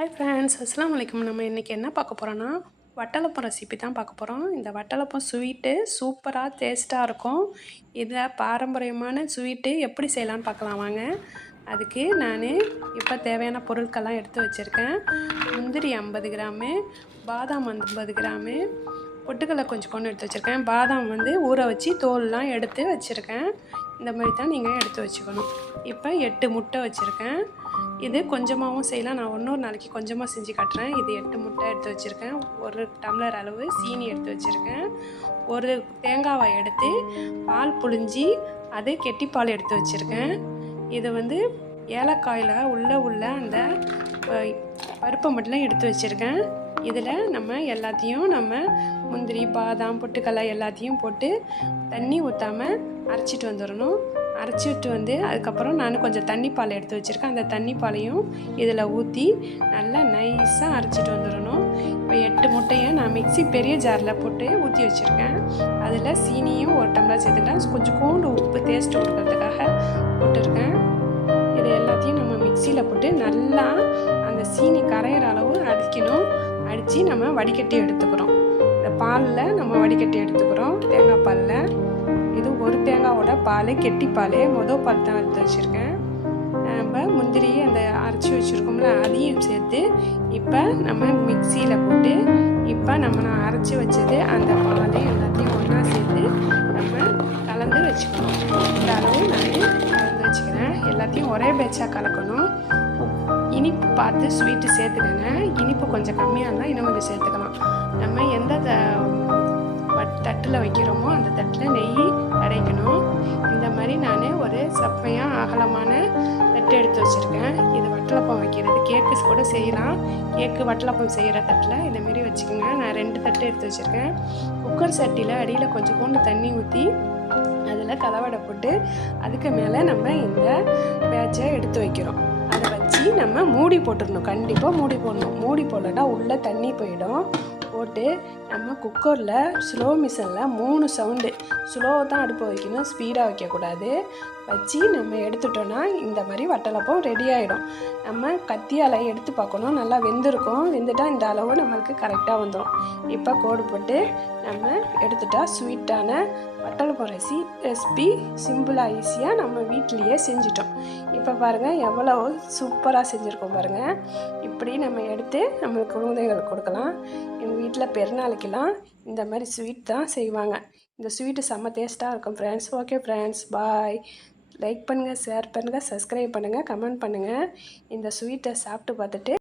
Hi friends, அஸ்ஸலாமு அலைக்கும். நம்ம இன்றைக்கி என்ன பார்க்க போகிறோன்னா வட்டலப்பம் ரெசிபி தான் பார்க்க போகிறோம். இந்த வட்டலப்பம் ஸ்வீட்டு சூப்பராக டேஸ்ட்டாக இருக்கும். இதை பாரம்பரியமான ஸ்வீட்டு எப்படி செய்யலான்னு பார்க்கலாம் வாங்க. அதுக்கு நான் இப்போ தேவையான பொருட்கள்லாம் எடுத்து வச்சுருக்கேன். முந்திரி 50 கிராமு, பாதாம் 50 கிராமு, பொட்டுக்கடலை கொஞ்சம் எடுத்து வச்சுருக்கேன். பாதாம் ஊற வச்சு தோல்லாம் எடுத்து வச்சுருக்கேன். இந்த மாதிரி தான் நீங்கள் எடுத்து வச்சுக்கணும். இப்போ 8 முட்டை வச்சுருக்கேன். இது கொஞ்சமாகவும் செய்யலாம். நான் இன்னொரு நாளைக்கு கொஞ்சமாக செஞ்சு காட்டுறேன். இது 8 முட்டை எடுத்து வச்சுருக்கேன். 1 டம்ளர் அளவு சீனி எடுத்து வச்சுருக்கேன். ஒரு தேங்காவை எடுத்து பால் புழிஞ்சி அது கெட்டிப்பால் எடுத்து வச்சுருக்கேன். இது ஏலக்காயில் உள்ள அந்த பருப்பை மட்டும் எடுத்து வச்சுருக்கேன். இதில் நம்ம எல்லாத்தையும் முந்திரி, பாதாம், பொட்டுக்கடலை எல்லாத்தையும் போட்டு தண்ணி ஊற்றாமல் அரைச்சிட்டு வந்துடணும். அரைச்சிட்டு அதுக்கப்புறம் நான் கொஞ்சம் தண்ணி பால் எடுத்து வச்சுருக்கேன். அந்த தண்ணி பாலையும் இதில் ஊற்றி நல்லா நைஸாக அரைச்சிட்டு வந்துடணும். இப்போ 8 முட்டையை நான் மிக்ஸி பெரிய ஜாரில் போட்டு ஊற்றி வச்சுருக்கேன். அதில் சீனியும் 1 டம்ளர் சேர்த்துட்டேன். கொஞ்சோண்டு உப்பு டேஸ்ட் கொடுக்கறதுக்காக போட்டிருக்கேன். இது எல்லாத்தையும் நம்ம மிக்சியில் போட்டு நல்லா அந்த சீனி கரையிற அளவு அடிக்கணும். அடித்து நம்ம வடிகட்டி எடுத்துக்கிறோம். இந்த பாலில் நம்ம வடிகட்டி எடுத்துக்கிறோம். தேங்காய் பாலில் இது ஒரு தேங்காவோட பால், கெட்டி பால், பால் தான் எடுத்து வச்சுருக்கேன். நம்ம முந்திரி அந்த அரைச்சி வச்சுருக்கோம்ல அதையும் சேர்த்து இப்போ நம்ம மிக்சியில் போட்டு இப்போ நான் அரைச்சி வச்சது அந்த பால் எல்லாத்தையும் ஒன்றா சேர்த்து நம்ம கலந்து வச்சுக்கணும். இந்த அளவு நான் கலந்து வச்சுக்கிறேன். எல்லாத்தையும் ஒரே பேட்சாக கலக்கணும். இனிப்பு பார்த்து ஸ்வீட்டு சேர்த்துக்கங்க. இனிப்பு கொஞ்சம் கம்மியாக இருந்தால் இன்னும் கொஞ்சம் சேர்த்துக்கலாம். நம்ம எந்த தட்டில் வைக்கிறோமோ அந்த தட்டில் நெய் அடைக்கணும். இந்த மாதிரி நான் ஒரு சப்பையாக அகலமான தட்டு எடுத்து வச்சுருக்கேன். இது வட்டலப்பம் வைக்கிறது, கேக்கு கூட செய்யலாம். கேக்கு வட்டலப்பம் செய்கிற தட்டில் இந்தமாரி வச்சுக்கோங்க. நான் 2 தட்டு எடுத்து வச்சுருக்கேன். குக்கர் சட்டியில் அடியில் கொஞ்சம் தண்ணி ஊற்றி அதில் கலவடை போட்டு அதுக்கு மேலே நம்ம இந்த பேட்சை எடுத்து வைக்கிறோம். அதை வச்சு நம்ம மூடி போட்டுடணும். கண்டிப்பாக மூடி போடணும். மூடி போடலன்னா உள்ளே தண்ணி போயிடும். போட்டு நம்ம குக்கரில் ஸ்லோ மிஷனில் 3 சவுண்டு ஸ்லோவாக தான் அடுப்பு வைக்கணும், ஸ்பீடாக வைக்கக்கூடாது. வச்சு நம்ம எடுத்துட்டோன்னா இந்த மாதிரி வட்டலப்பம் ரெடி ஆகிடும். நம்ம கத்தியால் எடுத்து பார்க்கணும். நல்லா வெந்திருக்கும். வெந்துட்டால் இந்த அளவு நம்மளுக்கு கரெக்டாக வந்துடும். இப்போ கோடு போட்டு நம்ம எடுத்துட்டா ஸ்வீட்டான வட்டலப்பம் ரெசிபி சிம்பிளாக ஈஸியாக நம்ம வீட்டிலையே செஞ்சிட்டோம். இப்போ பாருங்கள் எவ்வளோ சூப்பராக செஞ்சுருக்கோம் பாருங்கள். இப்படி நம்ம எடுத்து நம்மளுக்கு குழந்தைகளுக்கு கொடுக்கலாம். எங்கள் வீட்டில் பெருநாளைக்கெல்லாம் இந்த மாதிரி ஸ்வீட் தான் செய்வாங்க. இந்த ஸ்வீட்டு செம்ம டேஸ்ட்டாக இருக்கும் ஃப்ரெண்ட்ஸ். ஓகே ஃப்ரெண்ட்ஸ், பாய். லைக் பண்ணுங்கள், ஷேர் பண்ணுங்கள், சப்ஸ்கிரைப் பண்ணுங்கள், கமெண்ட் பண்ணுங்கள். இந்த ஸ்வீட்டை சாப்பிட்டு பார்த்துட்டு